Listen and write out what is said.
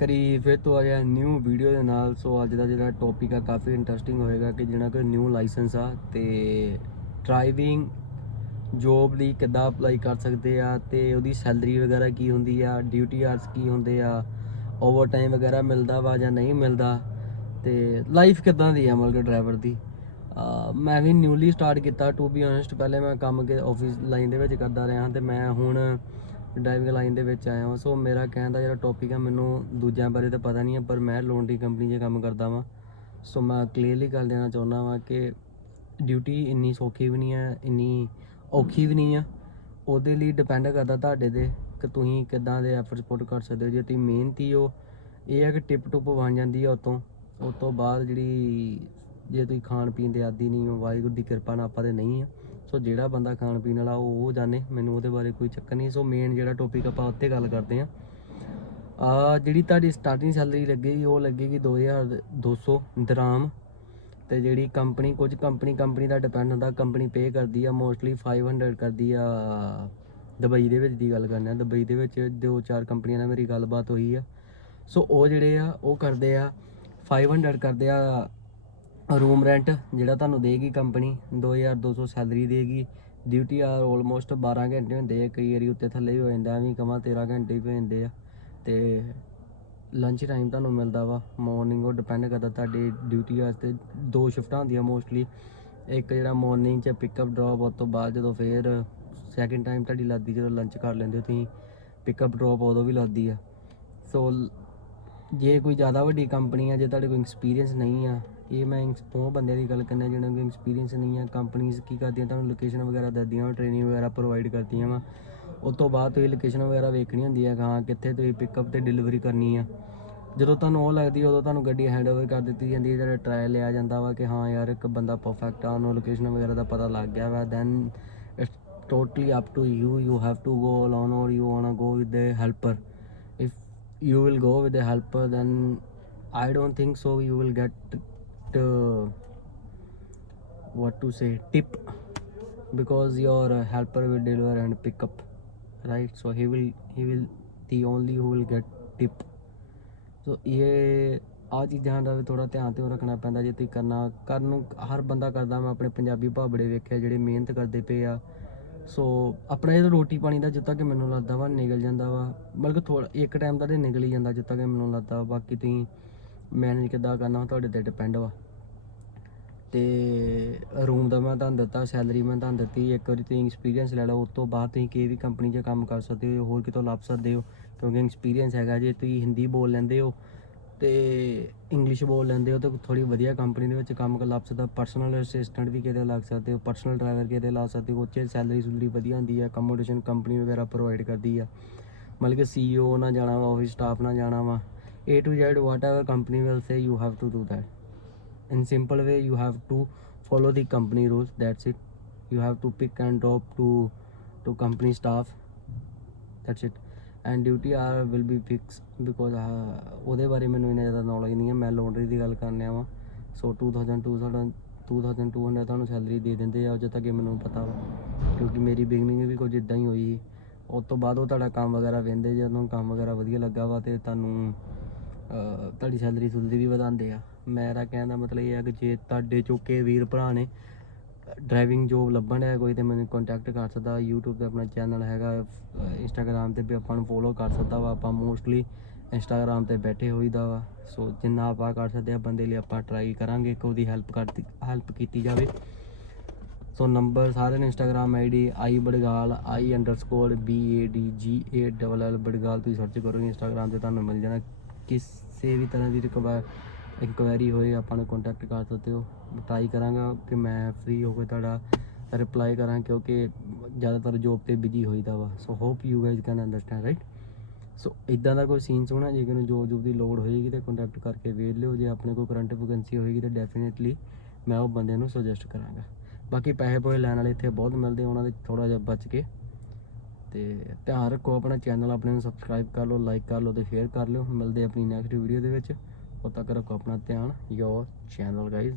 ਕਰੀ, ਫਿਰ ਤੋਂ ਆ ਗਿਆ ਨਿਊ ਵੀਡੀਓ ਦੇ ਨਾਲ। ਸੋ ਅੱਜ ਦਾ ਜਿਹੜਾ ਟੌਪਿਕ ਆ, ਕਾਫੀ ਇੰਟਰਸਟਿੰਗ ਹੋਏਗਾ ਕਿ ਜਿਹੜਾ ਕੋਈ ਨਿਊ ਲਾਇਸੈਂਸ ਆ ਤੇ ਡਰਾਈਵਿੰਗ ਜੋਬ ਲਈ ਕਿੱਦਾਂ ਅਪਲਾਈ ਕਰ ਸਕਦੇ ਆ ਤੇ ਉਹਦੀ ਸੈਲਰੀ ਵਗੈਰਾ ਕੀ ਹੁੰਦੀ ਆ ਡਿਊਟੀ ਆਰਸ ਕੀ ਹੁੰਦੇ ਆ ਓਵਰ ਟਾਈਮ ਵਗੈਰਾ ਮਿਲਦਾ ਵਾ ਜਾਂ ਨਹੀਂ ਮਿਲਦਾ ਤੇ ਲਾਈਫ ਕਿੱਦਾਂ ਦੀ ਆ ਮਤਲਬ ਡਰਾਈਵਰ ਦੀ? ਮੈਂ ਵੀ ਨਿਊਲੀ ਸਟਾਰਟ ਕੀਤਾ ਟੂ ਬੀ ਓਨੈਸਟ ਪਹਿਲੇ ਮੈਂ ਕੰਮ ਕੇ ਆਫਿਸ ਲਾਈਨ ਦੇ ਵਿੱਚ ਕਰਦਾ ਰਿਹਾ ਤੇ ਮੈਂ ਹੁਣ ਡਰਾਈਵਿੰਗ ਲਾਈਨ ਦੇ ਵਿੱਚ ਆਇਆ ਹਾਂ ਸੋ ਮੇਰਾ ਕਹਿਣ ਦਾ ਜਿਹੜਾ ਟੌਪਿਕ ਆ, ਮੈਨੂੰ ਦੂਜਿਆਂ ਬਾਰੇ ਤਾਂ ਪਤਾ ਨਹੀਂ ਹੈ ਪਰ ਮੈਂ ਲੋਨਰੀ ਕੰਪਨੀ 'ਚ ਕੰਮ ਕਰਦਾ ਵਾਂ। ਸੋ ਮੈਂ ਕਲੀਅਰਲੀ ਕਰ ਦੇਣਾ ਚਾਹੁੰਦਾ ਵਾਂ ਕਿ ਡਿਊਟੀ ਇੰਨੀ ਸੌਖੀ ਵੀ ਨਹੀਂ ਹੈ ਇੰਨੀ ਔਖੀ ਵੀ ਨਹੀਂ ਆ। ਉਹਦੇ ਲਈ ਡਿਪੈਂਡ ਕਰਦਾ ਤੁਹਾਡੇ ਤੇ ਕਿ ਤੁਸੀਂ ਕਿੱਦਾਂ ਦੇ ਐਫਰਟਸ ਪੁੱਟ ਕਰ ਸਕਦੇ ਹੋ। ਜੇ ਤੁਸੀਂ ਮਿਹਨਤੀ ਹੋ ਇਹ ਹੈ ਕਿ ਟਿਪ ਟੁਪ ਬਣ ਜਾਂਦੀ ਆ ਉਤੋਂ। ਉਸ ਤੋਂ ਬਾਅਦ ਜਿਹੜੀ ਜੇ ਤੁਸੀਂ ਖਾਣ ਪੀਣ ਦੇ ਆਦੀ ਨਹੀਂ ਹੋ, ਵਾਹਿਗੁਰੂ ਦੀ ਕਿਰਪਾ ਨਾਲ ਆਪਾਂ ਤੇ ਨਹੀਂ ਆ। ਸੋ ਜਿਹੜਾ ਬੰਦਾ ਖਾਣ ਪੀਣ ਵਾਲਾ ਉਹ ਉਹ ਜਾਣੇ, ਮੈਨੂੰ ਉਹਦੇ ਬਾਰੇ ਕੋਈ ਚੱਕਰ ਨਹੀਂ। ਸੋ ਮੇਨ ਜਿਹੜਾ ਟੌਪਿਕ ਆਪਾਂ ਉੱਤੇ ਗੱਲ ਕਰਦੇ ਆ ਆ ਜਿਹੜੀ ਤੁਹਾਡੀ ਸਟਾਰਟਿੰਗ ਸੈਲਰੀ ਲੱਗੇਗੀ ਉਹ ਲੱਗੇਗੀ 2200 ਦਰਾਮ। ਤੇ ਜਿਹੜੀ ਕੰਪਨੀ ਕੁਝ ਕੰਪਨੀ ਕੰਪਨੀ ਦਾ ਡਿਪੈਂਡ ਹੁੰਦਾ। ਕੰਪਨੀ ਪੇ ਕਰਦੀ ਆ ਮੋਸਟਲੀ 500 ਕਰਦੀ ਆ। ਦੁਬਈ ਦੇ ਵਿੱਚ ਦੀ ਗੱਲ ਕਰਨੇ ਆ। ਦੁਬਈ ਦੇ ਵਿੱਚ ਦੋ ਚਾਰ ਕੰਪਨੀਆਂ ਨਾਲ ਮੇਰੀ ਗੱਲਬਾਤ ਹੋਈ ਆ। ਸੋ ਉਹ ਜਿਹੜੇ ਆ, ਉਹ ਕਰਦੇ ਆ 500 ਕਰਦੇ ਆ ਰੂਮ ਰੈਂਟ ਜਿਹੜਾ ਤੁਹਾਨੂੰ ਦੇਗੀ ਕੰਪਨੀ 2200 ਸੈਲਰੀ ਦੇਗੀ। ਡਿਊਟੀ ਆ ਆਲਮੋਸਟ 12 ਘੰਟੇ ਹੁੰਦੇ ਆ, ਕਈ ਵਾਰੀ ਉੱਤੇ ਥੱਲੇ ਵੀ ਹੋ ਜਾਂਦਾ ਵੀ ਕਮਾ 13 ਘੰਟੇ ਵੀ ਹੋ ਜਾਂਦੇ ਆ। ਤੇ ਲੰਚ ਟਾਈਮ ਤੁਹਾਨੂੰ ਮਿਲਦਾ ਵਾ ਮਾਰਨਿੰਗ ਉਹ ਡਿਪੈਂਡ ਕਰਦਾ ਤੁਹਾਡੀ ਡਿਊਟੀ ਵਾਸਤੇ। ਦੋ ਸ਼ਿਫਟਾਂ ਹੁੰਦੀਆਂ ਮੋਸਟਲੀ ਇੱਕ ਜਿਹੜਾ ਮਾਰਨਿੰਗ ਚ ਪਿਕਅਪ ਡ੍ਰੌਪ ਉਸ ਤੋਂ ਬਾਅਦ ਜਦੋਂ ਫੇਰ ਸੈਕਿੰਡ ਟਾਈਮ ਤੁਹਾਡੀ ਲੱਗਦੀ ਜਦੋਂ ਲੰਚ ਕਰ ਲੈਂਦੇ ਹੋ ਤੁਸੀਂ ਪਿਕਅਪ ਡ੍ਰੌਪ ਉਦੋਂ ਵੀ ਲੱਗਦੀ ਆ। ਸੋ ਜੇ ਕੋਈ ਜ਼ਿਆਦਾ ਵੱਡੀ ਕੰਪਨੀ ਆ, ਜੇ ਤੁਹਾਡੇ ਕੋਲ ਐਕਸਪੀਰੀਅੰਸ ਨਹੀਂ ਆ, ਇਹ ਮੈਂ ਇੰਸ- ਉਹ ਬੰਦਿਆਂ ਦੀ ਗੱਲ ਕਰਨਾ, ਜਿਹਨਾਂ ਕੋਲ ਐਕਸਪੀਰੀਅੰਸ ਨਹੀਂ ਆ ਕੰਪਨੀਆਂ ਕੀ ਕਰਦੀਆਂ, ਤੁਹਾਨੂੰ ਲੋਕੇਸ਼ਨ ਵਗੈਰਾ ਦੱਸਦੀਆਂ ਵਾ ਟ੍ਰੇਨਿੰਗ ਵਗੈਰਾ ਪ੍ਰੋਵਾਈਡ ਕਰਦੀਆਂ ਵਾ। ਉਸ ਤੋਂ ਬਾਅਦ ਤੁਸੀਂ ਲੋਕੇਸ਼ਨ ਵਗੈਰਾ ਵੇਖਣੀ ਹੁੰਦੀ ਆ ਕਿ ਹਾਂ, ਕਿੱਥੇ ਤੁਸੀਂ ਪਿਕਅਪ ਤੇ ਡਿਲੀਵਰੀ ਕਰਨੀ ਆ। ਜਦੋਂ ਤੁਹਾਨੂੰ ਉਹ ਲੱਗਦੀ, ਉਦੋਂ ਤੁਹਾਨੂੰ ਗੱਡੀ ਹੈਂਡਓਵਰ ਕਰ ਦਿੱਤੀ ਜਾਂਦੀ ਹੈ ਜਿਹੜਾ ਟਰਾਇਲ ਲਿਆ ਜਾਂਦਾ ਵਾ ਕਿ ਹਾਂ ਯਾਰ, ਇੱਕ ਬੰਦਾ ਪਰਫੈਕਟ ਆ, ਉਹਨੂੰ ਲੋਕੇਸ਼ਨ ਵਗੈਰਾ ਦਾ ਪਤਾ ਲੱਗ ਗਿਆ ਵਾ then it's totally up to you you have to go alone or you want go with the helper you will go with a helper then i don't think so you will get uh, what to say tip because your uh, helper will deliver and pick up right so he will he will the only who will get tip so ਇਹ ਆ ਚੀਜ਼ਾਂ ਦਾ ਵੀ ਥੋੜਾ ਧਿਆਨ ਤੇ ਰੱਖਣਾ ਪੈਂਦਾ ਜੇ ਤੁਸੀਂ ਕਰਨਾ ਕਰਨ ਨੂੰ ਹਰ ਬੰਦਾ ਕਰਦਾ ਮੈਂ ਆਪਣੇ ਪੰਜਾਬੀ ਭਾਬੜੇ ਵੇਖਿਆ ਜਿਹੜੇ ਮਿਹਨਤ ਕਰਦੇ ਪਏ ਆ ਸੋ ਆਪਣਾ ਇਹ ਰੋਟੀ ਪਾਣੀ ਦਾ ਜਿੱਦਾਂ ਕਿ ਮੈਨੂੰ ਲੱਗਦਾ ਵਾ ਨਿਕਲ ਜਾਂਦਾ ਵਾ, ਮਤਲਬ ਕਿ ਥੋੜਾ ਇੱਕ ਟਾਈਮ ਦਾ ਤੇ ਨਿਕਲ ਹੀ ਜਾਂਦਾ ਜਿੱਦਾਂ ਕਿ ਮੈਨੂੰ ਲੱਗਦਾ ਵਾ। ਬਾਕੀ ਤੁਸੀਂ ਮੈਨੇਜ ਕਿੱਦਾਂ ਕਰਨਾ ਉਹ ਤੁਹਾਡੇ ਤੇ ਡਿਪੈਂਡ ਵਾ ਤੇ ਰੂਮ ਦਾ ਮੈਂ ਤੁਹਾਨੂੰ ਦਿੱਤਾ ਸੈਲਰੀ ਮੈਂ ਤੁਹਾਨੂੰ ਦਿੱਤੀ, ਇੱਕ ਵਾਰੀ ਤੁਸੀਂ ਐਕਸਪੀਰੀਅੰਸ ਲੈ ਲਓ, ਉਸ ਤੋਂ ਬਾਅਦ ਤੁਸੀਂ ਕਿਸੇ ਵੀ ਕੰਪਨੀ 'ਚ ਕੰਮ ਕਰ ਸਕਦੇ ਹੋ, ਹੋਰ ਕਿਤੋਂ ਲੱਭ ਸਕਦੇ ਹੋ, ਕਿਉਂਕਿ ਐਕਸਪੀਰੀਅੰਸ ਹੈਗਾ ਜੇ ਤੁਸੀਂ ਹਿੰਦੀ ਬੋਲ ਲੈਂਦੇ ਹੋ ਤੇ ਇੰਗਲਿਸ਼ ਬੋਲ ਲੈਂਦੇ ਹੋ ਤਾਂ ਥੋੜੀ ਵਧੀਆ ਕੰਪਨੀ ਦੇ ਵਿੱਚ ਕੰਮ ਕਰ ਲੱਭ ਸਕਦਾ ਪਰਸਨਲ ਅਸਿਸਟੈਂਟ ਵੀ ਕਿਤੇ ਲੱਗ ਸਕਦੇ ਹੋ ਪਰਸਨਲ ਡਰਾਈਵਰ ਕਿਤੇ ਲਾ ਸਕਦੇ ਹੋ ਉੱਚੇ ਸੈਲਰੀ ਸੁਲਰੀ ਵਧੀਆ ਹੁੰਦੀ ਹੈ ਅਕਮੋਡੇਸ਼ਨ ਕੰਪਨੀ ਵਗੈਰਾ ਪ੍ਰੋਵਾਈਡ ਕਰਦੀ ਆ ਮਤਲਬ ਕਿ ਸੀਈਓ ਨਾਲ ਜਾਣਾ ਵਾ ਆਫਿਸ ਸਟਾਫ ਨਾਲ ਜਾਣਾ ਵਾ A to Z whatever company will say you have to do that in simple way you have to follow the company rules that's it you have to pick and drop to to company staff that's it and duty are will be fix because ਉਹਦੇ ਬਾਰੇ ਮੈਨੂੰ ਇੰਨਾ ਜ਼ਿਆਦਾ knowledge ਨਹੀਂ ਹੈ। ਮੈਂ laundry ਦੀ ਗੱਲ ਕਰਨ ਆ ਵਾ। ਸੋ 2000 2200 ਤੁਹਾਨੂੰ ਸੈਲਰੀ ਦੇ ਦਿੰਦੇ ਆ, ਜਦੋਂ ਤੱਕ ਮੈਨੂੰ ਪਤਾ ਵਾ। ਕਿਉਂਕਿ ਮੇਰੀ ਬਿਗਨਿੰਗ ਵੀ ਕੁਝ ਇਦਾਂ ਹੀ ਹੋਈ ਸੀ। ਉਸ ਤੋਂ ਬਾਅਦ ਉਹ ਤੁਹਾਡਾ ਕੰਮ ਵਗੈਰਾ ਵੇਂਦੇ, ਜਦੋਂ ਕੰਮ ਵਗੈਰਾ ਵਧੀਆ ਲੱਗਾ ਵਾ ਤੇ ਤੁਹਾਨੂੰ ਤੁਹਾਡੀ ਸੈਲਰੀ ਸੁਲਰੀ ਵੀ ਵਧਾਉਂਦੇ ਆ। ਮੇਰਾ ਕਹਿਣ ਦਾ ਮਤਲਬ ਇਹ ਆ ਕਿ ਜੇ ਤੁਹਾਡੇ ਚੁੱਕੇ ਵੀਰ ਭਰਾ ਨੇ ਡਰਾਈਵਿੰਗ ਜੋਬ ਲੱਭਣ ਹੈ, ਕੋਈ ਤੇ ਮੈਨੂੰ ਕੰਟੈਕਟ ਕਰ ਸਕਦਾ, YouTube ਤੇ ਆਪਣਾ ਚੈਨਲ ਹੈਗਾ ਇੰਸਟਾਗ੍ਰam ਤੇ ਵੀ ਆਪਾਂ ਨੂੰ ਫੋਲੋ ਕਰ ਸਕਦਾ ਵਾ, ਆਪਾਂ ਮੋਸਟਲੀ ਇੰਸਟਾਗ੍ਰam ਤੇ ਬੈਠੇ ਹੋਈਦਾ ਵਾ। ਸੋ ਜਿੰਨਾ ਆਪਾਂ ਕਰ ਸਕਦੇ ਆ, ਬੰਦੇ ਲਈ ਆਪਾਂ ਟਰਾਈ ਕਰਾਂਗੇ ਕਿ ਉਹਦੀ ਹੈਲਪ ਕਰ ਹੈਲਪ ਕੀਤੀ ਜਾਵੇ। ਸੋ ਨੰਬਰ ਸਾਰੇ ਨੇ Instagram ID I ਬੜਗਾਲ I underscore B A D G A double L ਬੜਗਾਲ, ਤੁਸੀਂ ਸਰਚ ਕਰੋਗੇ ਇੰਸਟਾਗ੍ਰam ਤੇ, ਤੁਹਾਨੂੰ ਮਿਲ ਜਾਣਾ। ਕਿਸੇ ਵੀ ਤਰ੍ਹਾਂ ਦੀ ਰਿਕਵਾ ਇਨਕੁਆਇਰੀ ਹੋਏ ਆਪਾਂ ਨੂੰ ਕੰਟੈਕਟ ਕਰ ਸਕਦੇ ਹੋ। ਟਰਾਈ ਕਰਾਂਗਾ ਕਿ ਮੈਂ ਫ੍ਰੀ ਹੋ ਕੇ ਤੁਹਾਡਾ ਰਿਪਲਾਈ ਕਰਾਂ, ਕਿਉਂਕਿ ਜ਼ਿਆਦਾਤਰ ਜੋਬ ਤੇ ਬਿਜ਼ੀ ਹੋਈਦਾ ਵਾ। So hope you guys can understand right so ਇਦਾਂ ਦਾ ਕੋਈ ਸੀਨਸ ਹੋਣਾ ਜੇ ਕਿਨੂੰ ਜੋਬ ਜੋਬ ਦੀ ਲੋੜ ਹੋਏਗੀ ਤੇ ਕੰਟੈਕਟ ਕਰਕੇ ਵੇਖ ਲਿਓ। ਜੇ ਆਪਣੇ ਕੋਲ ਕਰੰਟ ਵੈਕੈਂਸੀ ਹੋਏਗੀ ਤਾਂ ਡੈਫੀਨਿਟਲੀ ਮੈਂ ਉਹ ਬੰਦੇ ਨੂੰ ਸੁਜੈਸਟ ਕਰਾਂਗਾ। ਬਾਕੀ ਪੈਸੇ ਪੋਏ ਲੈਣ ਵਾਲੇ ਇੱਥੇ ਬਹੁਤ ਮਿਲਦੇ ਉਹਨਾਂ ਦੇ ਥੋੜਾ ਜਿਹਾ ਬਚ ਕੇ। ਤੇ ਧਿਆਨ ਰੱਖੋ ਆਪਣਾ ਚੈਨਲ ਆਪਣੇ ਨੂੰ ਸਬਸਕ੍ਰਾਈਬ ਕਰ ਲਓ ਲਾਈਕ ਕਰ ਲਓ ਤੇ ਸ਼ੇਅਰ ਕਰ ਲਿਓ। ਮਿਲਦੇ ਆਪਣੀ ਨੈਕਸਟ ਵੀਡੀਓ ਦੇ ਵਿੱਚ। ਉਦ ਤੱਕ ਰੱਖੋ ਆਪਣਾ ਧਿਆਨ ਯੋਰ ਚੈਨਲ ਗਾਇਜ਼